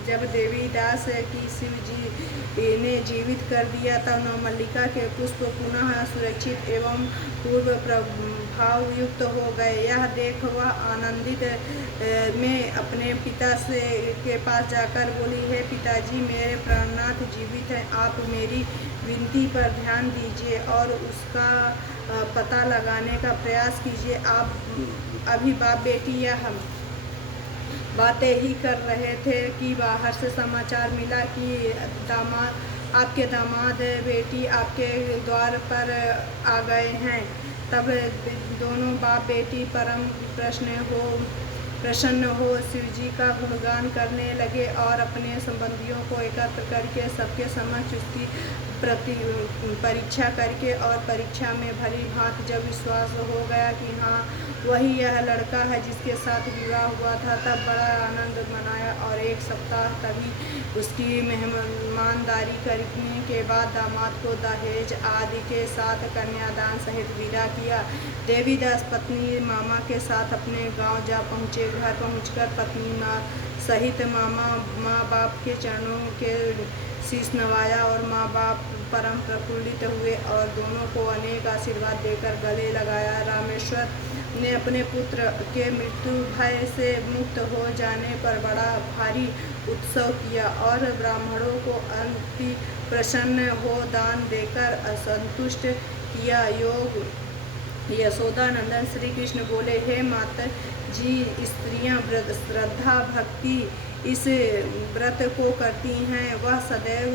जब देवीदास की शिवजी ने जीवित कर दिया तब नवमल्लिका के पुष्प पुनः सुरक्षित एवं पूर्व प्रभाव युक्त हो गए। यह देख वह आनंदित में अपने पिता के पास जाकर बोली, हे पिताजी, मेरे प्राणनाथ जीवित हैं, आप मेरी विनती पर ध्यान दीजिए और उसका पता लगाने का प्रयास कीजिए। आप अभी बाप बेटी या हम बातें ही कर रहे थे कि बाहर से समाचार मिला कि आपके दामाद बेटी आपके द्वार पर आ गए हैं। तब दोनों बाप बेटी परम प्रसन्न प्रसन्न हो शिव जी का गुणगान करने लगे और अपने संबंधियों को एकत्र करके सबके समक्ष उसकी परीक्षा करके और परीक्षा में भली भांति जब विश्वास हो गया कि हाँ वही यह लड़का है जिसके साथ विवाह हुआ था, तब बड़ा आनंद मनाया और एक सप्ताह तभी उसकी मेहमानदारी करने के बाद दामाद को दहेज आदि के साथ कन्यादान सहित विदा किया। देवीदास पत्नी मामा के साथ अपने गांव जा पहुँचे। घर पहुंचकर पत्नी सहित माँ बाप के चरणों के शीश नवाया और माँ बाप परम प्रफुल्लित हुए और दोनों को अनेक आशीर्वाद देकर गले लगाया। रामेश्वर ने अपने पुत्र के मृत्यु भय से मुक्त हो जाने पर बड़ा भारी उत्सव किया और ब्राह्मणों को अति प्रसन्न हो दान देकर संतुष्ट किया। योग यशोदानंदन श्री कृष्ण बोले, हे माता जी, स्त्रियां श्रद्धा भक्ति इस व्रत को करती हैं, वह सदैव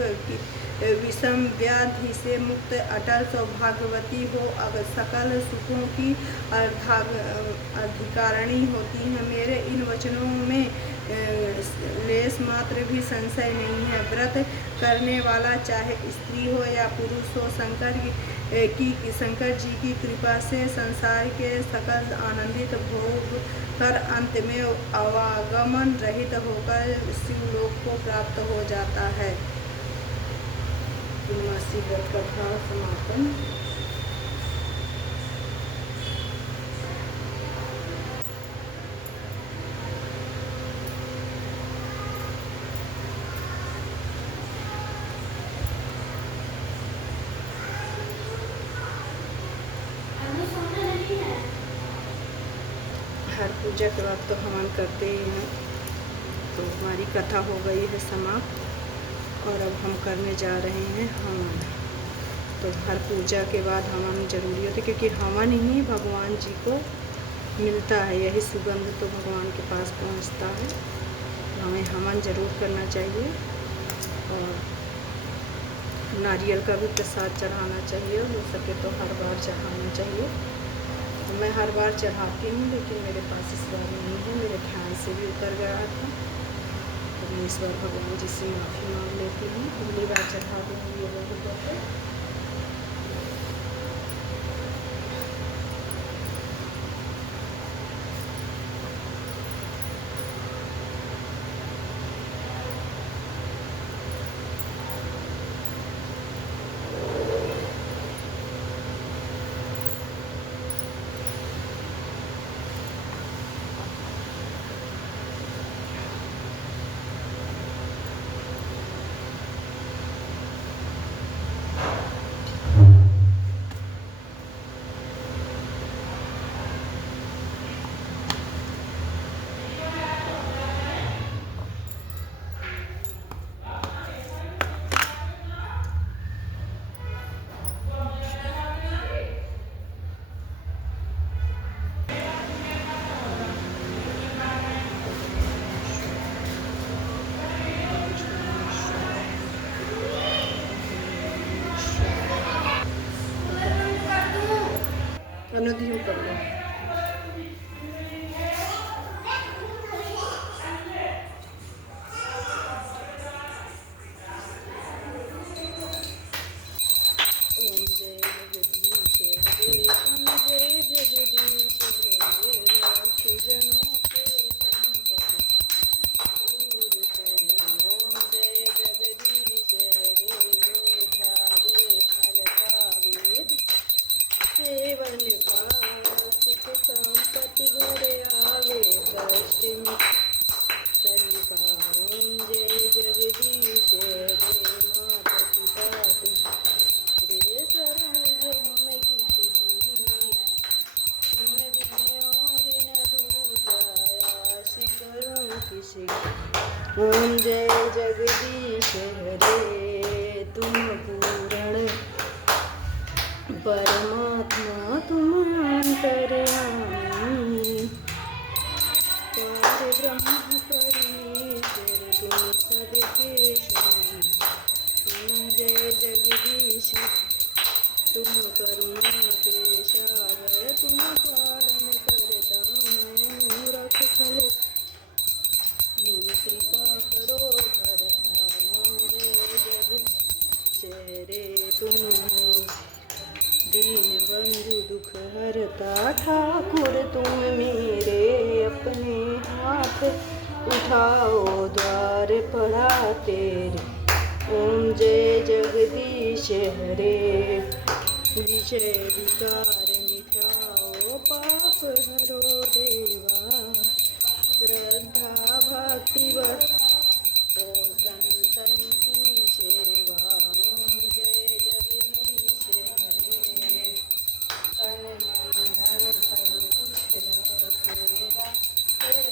विषम व्याधि से मुक्त अटल सौभाग्यवती हो सकल सुखों की अधिकारिणी होती हैं। मेरे इन वचनों में लेस मात्र भी संशय नहीं है। व्रत करने वाला चाहे स्त्री हो या पुरुष हो, शंकर जी की कृपा से संसार के सकल आनंदित भोग कर अंत में अवागमन रहित होकर शिवलोक को प्राप्त हो जाता है। पूर्णमासी व्रत कथा समापन। हर पूजा के बाद तो हवन करते ही हैं। तो हमारी कथा हो गई है समाप्त और अब हम करने जा रहे हैं हवन। तो हर पूजा के बाद हवन जरूरी होता है, क्योंकि हवन ही भगवान जी को मिलता है, यही सुगंध तो भगवान के पास पहुंचता है। तो हमें हवन जरूर करना चाहिए और नारियल का भी प्रसाद चढ़ाना चाहिए, हो सके तो हर बार चढ़ाना चाहिए। मैं हर बार चढ़ाती हूँ, लेकिन मेरे पास इस बार नहीं है, मेरे ध्यान से भी उतर गया था। तो मैं इस बार भगवान जी से माफ़ी मांग लेती हूँ। अगली बार चढ़ा दूँगी ये लोगों अनुधीन कर लो। ओम जय जगदीश हरे, ओम जय जगदीश हरे, भक्तजनों के संकट दूर करे। ओम जय जगदीश हरे, जो ध्यावे फल पावे, सेवन का सुख संपत्ति घर आवे, कष्ट तरी पाओ। ओम जय जगदीश हरे, माता पिता रे शरण जो मैं किसी की, तुम्हें बिन और न दूजा करूं किसी। ओम जय जगदीश हरे, तुम पूर्ण परमात्मा, तुम अंतर्यामी, तुम्हारे ब्रह्म परमेश्वर, तुम सबके स्वामी। ओम जय जगदीश, तुम करुणा के सागर, तुम पालन करता मैं मूरख खले तुम हो दीन बंधु दुख हरता, ठाकुर तुम मेरे अपने हाथ उठाओ द्वार पड़ा तेरे। ओम जय जगदीश हरे, विजय विकार मिटाओ पाप हरो देवा, श्रद्धा भक्ति बढ़ाओ संतन की सेवा। ओम जय जगदीश हरे, तन मन धन सब कुछ तेरा, तेरा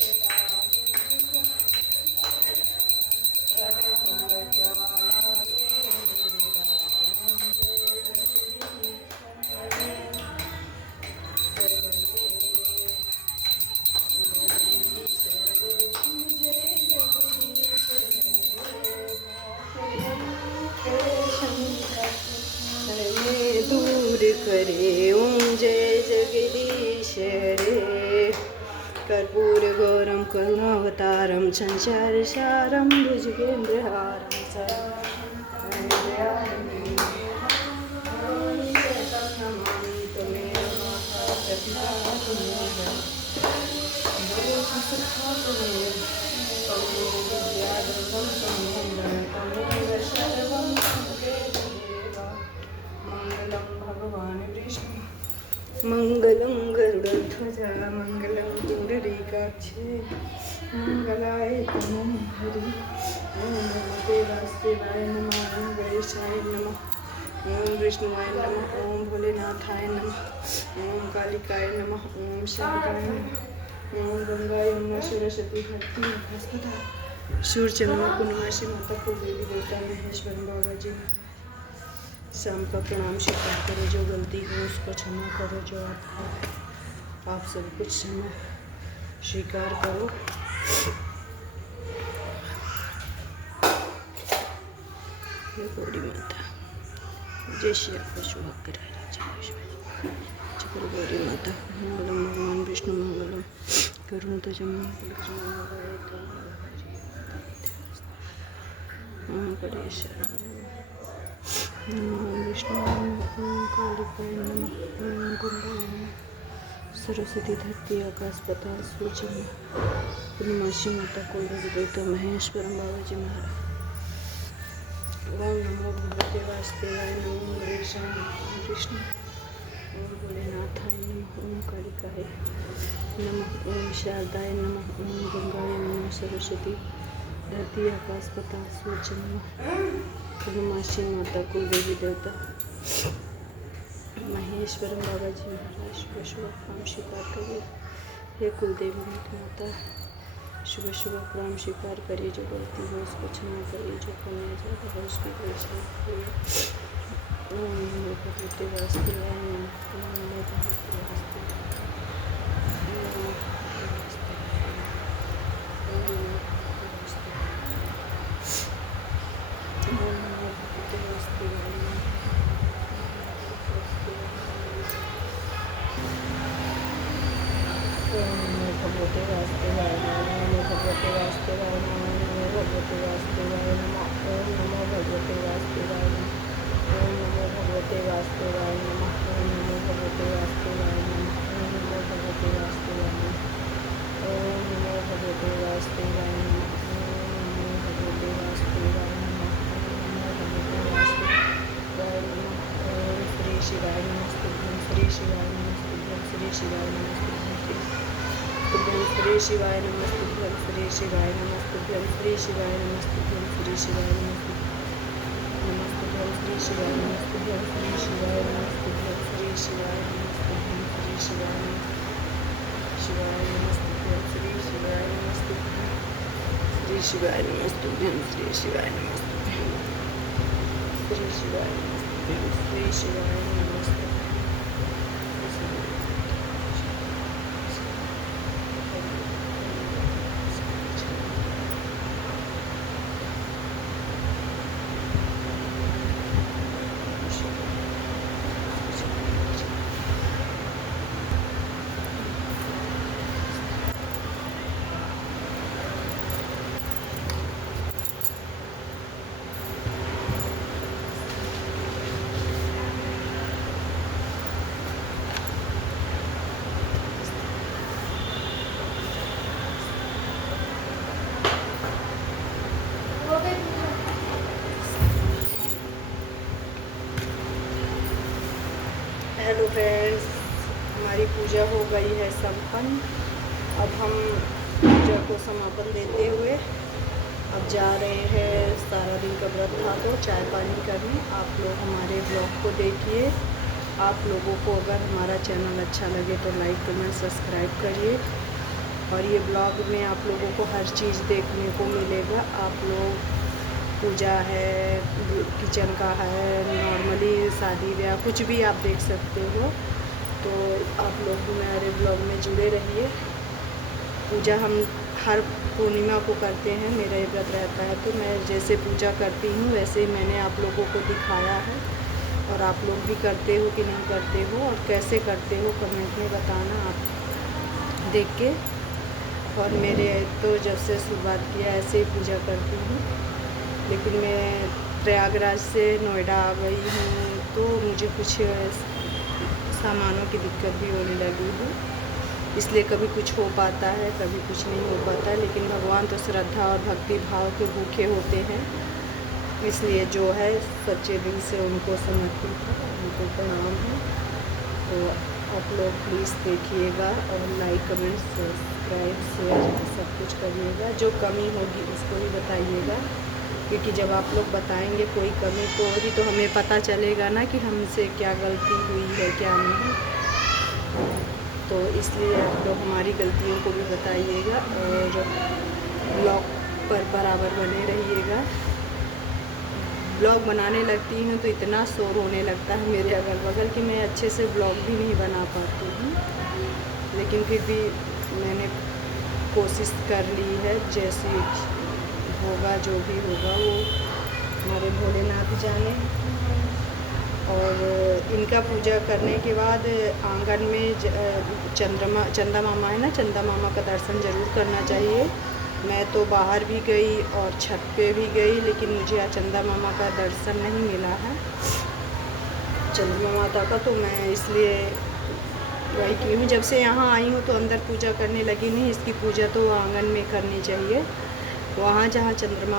दूर करे। ओम जय जगदीश हरे, कर्पूर गौरम करुणावतारम संसार सारम भुजगेन्द्रहारम भगवान विष्णु मंगलम गरुड़ध्वज मंगलम पुंडरीकाक्षे मंगलाय तनो हरि। ओम नमस्ते वासुदेवाय नमः, ओम गणेशाय नमः, ओम विष्णुवाय नमः, ओम भोलेनाथाय नमः, ओम कालिकाय नमः, ओम शारदाय नमः, ओम गंगा यमुना सरस्वती भक्ति भास्कर सूर्य चंद्रमा पूर्णमासी माता को देवी देवता महेश्वर बाबा जी शाम का प्रणाम स्वीकार करो। जो गलती हो उसको क्षमा करो, जो आप सब कुछ क्षमा स्वीकार करो। हे गौरी माता, जय श्री राम चक्र गौरी माता, मंगलम भगवान विष्णु मंगलम करुणध्वज ओम गणेशाय नमः, विष्णु ओम कालिकाय नमः, ओम गंगाय नमः, सरस्वती धरती आकाश पाताल सूर्य पूर्णमासी माता कुल देवता महेश्वर बाबा जी महाराज। ओम नमो भगवते वासुदेवाय नमः, ओम गणेशाय नमः, विष्णु ओम भोलेनाथाय नमः, ओम कालिकाय नमः, ओम शारदाय नमः, ओम गंगाय नमः, सरस्वती धरती आकाश पाताल सूर्य नमः पूर्णमासी माता कुल देवी देवता महेश्वर बाबा जी महाराज शुभ शुभ प्रणाम स्वीकार करिए। हे कुल देवी माता, शुभ शुभ प्रणाम स्वीकार करिए। जो गलती हो उसको क्षमा करिए, जो करने ज़्यादा हो उसकी परेशान करिए। ओम नमो भगवते वासुदेवाय नमः, ओम नमो भगवते वासुदेवाय भगवते वासुदेवाय नमो भगवते वासुदेवाय नमो भगवते वासुदेवाय नमः, ओम नमो भगवते वासुदेवाय नमः, ओम नमो भगवते वासुदेवाय नमः, ओम नमो भगवते वासुदेवाय नमः, ओम नमो भगवते वासुदेवाय नमः, ओम नमो भगवते वासुदेवाय नमः, ओम नमो भगवते वासुदेवाय नमः, ओम नमो भगवते वासुदेवाय नमः। ओम श्री शिवाय नमस्तुभ्यं, श्री शिवाय नमस्तुभ्यं, श्री शिवाय नमस्तुभ्यं, श्री शिवाय नमस्तुभ्यं, श्री शिवाय नमस्तुभ्यं, श्री शिवाय नमस्तुभ्यं, श्री शिवाय नमस्तुभ्यं, श्री शिवाय नमस्तुभ्यं, श्री शिवाय नमस्तुभ्यं, श्री शिवाय नमस्तुभ्यं, श्री शिवाय नमस्तुभ्यं, श्री शिवाय नमस्तुभ्यं, श्री शिवाय नमस्तुभ्यं, श्री शिवाय नमस्तुभ्यं, श्री शिवाय नमस्तुभ्यं, श्री शिवाय नमस्तुभ्यं। हेलो फ्रेंड्स, हमारी पूजा हो गई है संपन्न। अब हम पूजा को समापन देते हुए अब जा रहे हैं। सारा दिन का व्रत था तो चाय पानी करने। आप लोग हमारे ब्लॉग को देखिए। आप लोगों को अगर हमारा चैनल अच्छा लगे तो लाइक कमेंट सब्सक्राइब करिए। और ये ब्लॉग में आप लोगों को हर चीज़ देखने को मिलेगा। आप लोग पूजा है, किचन का है, नॉर्मली शादी ब्याह कुछ भी आप देख सकते हो। तो आप लोग भी मेरे ब्लॉग में जुड़े रहिए। पूजा हम हर पूर्णिमा को करते हैं। मेरा ये व्रत रहता है तो मैं जैसे पूजा करती हूँ वैसे ही मैंने आप लोगों को दिखाया है। और आप लोग भी करते हो कि नहीं करते हो और कैसे करते हो कमेंट में बताना आप देख के। और मेरे तो जब से शुरुआत किया ऐसे ही पूजा करती हूँ। लेकिन मैं प्रयागराज से नोएडा आ गई हूँ तो मुझे कुछ सामानों की दिक्कत भी होने लगी है। इसलिए कभी कुछ हो पाता है, कभी कुछ नहीं हो पाता है। लेकिन भगवान तो श्रद्धा और भक्ति भाव के भूखे होते हैं। इसलिए जो है सच्चे दिल से उनको समर्पित है, उनको प्रणाम है। तो आप लोग प्लीज़ देखिएगा और लाइक कमेंट सब्सक्राइब शेयर सब कुछ करिएगा। जो कमी होगी उसको भी बताइएगा, क्योंकि जब आप लोग बताएंगे कोई कमी तो हमें पता चलेगा ना कि हमसे क्या गलती हुई है क्या नहीं। तो इसलिए आप लोग हमारी गलतियों को भी बताइएगा और ब्लॉग पर बराबर बने रहिएगा। ब्लॉग बनाने लगती हूँ तो इतना शोर होने लगता है मेरे अगल बगल कि मैं अच्छे से ब्लॉग भी नहीं बना पाती हूँ। लेकिन फिर भी मैंने कोशिश कर ली है। जैसी होगा जो भी होगा वो हमारे भोलेनाथ जाने। और इनका पूजा करने के बाद आंगन में चंदा मामा है ना, चंदा मामा का दर्शन ज़रूर करना चाहिए। मैं तो बाहर भी गई और छत पे भी गई, लेकिन मुझे आज चंदा मामा का दर्शन नहीं मिला है, चंद्रमा माता का। तो मैं इसलिए वही की हूँ। जब से यहाँ आई हूँ तो अंदर पूजा करने लगी नहीं। इसकी पूजा तो आंगन में करनी चाहिए, वहाँ जहाँ चंद्रमा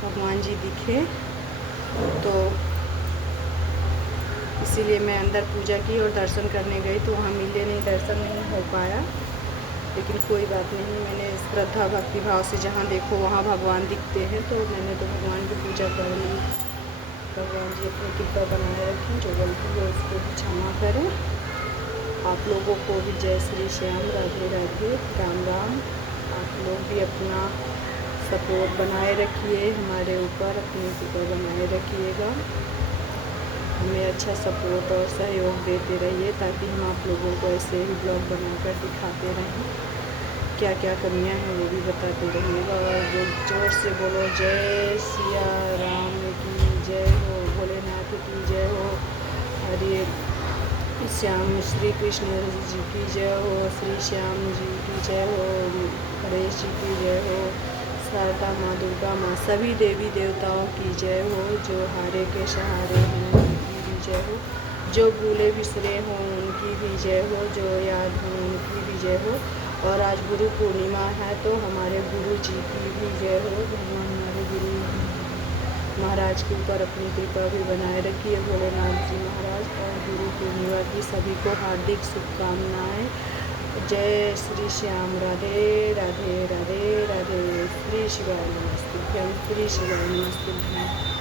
भगवान जी दिखे। तो इसीलिए मैं अंदर पूजा की और दर्शन करने गई तो वहाँ मिले नहीं, दर्शन नहीं हो पाया। लेकिन कोई बात नहीं, मैंने श्रद्धा भक्ति भाव से जहाँ देखो वहाँ भगवान दिखते हैं तो मैंने तो भगवान की पूजा कर ली। भगवान जी अपनी कृपा बनाए रखें, जो गलती है उसको भी क्षमा करें। आप लोगों को भी जय श्री श्याम, राधे राधे, राम राम। आप लोग भी अपना सपोर्ट बनाए रखिए हमारे ऊपर, अपनी कृपा बनाए रखिएगा। हमें अच्छा सपोर्ट और सहयोग देते रहिए ताकि हम आप लोगों को ऐसे ही ब्लॉग बनाकर दिखाते रहें। क्या क्या कमियां हैं वो भी बताते रहिएगा। और जोर से बोलो जय सिया राम की जय हो, भोलेनाथ की जय हो, हरे श्याम श्री कृष्ण जी की जय हो, श्री श्याम जी की जय हो, गणेश जी की जय हो, शारदा माँ, दुर्गा माँ, सभी देवी देवताओं की जय हो। जो हारे के सहारे हैं उनकी भी जय हो, जो भूले बिसरे हों उनकी भी जय हो, जो याद हों उनकी भी जय हो। और आज गुरु पूर्णिमा है तो हमारे गुरु जी की भी जय हो। भगवान हमारे गुरु महाराज के ऊपर अपनी कृपा भी बनाए रखिए, भोलेनाथ जी महाराज। और गुरु पूर्णिमा की सभी को हार्दिक शुभकामनाएँ। जय श्री श्याम, राधे राधे राधे राधे। श्री शिवाय नमस्ते, श्री शिवाय नमस्ते।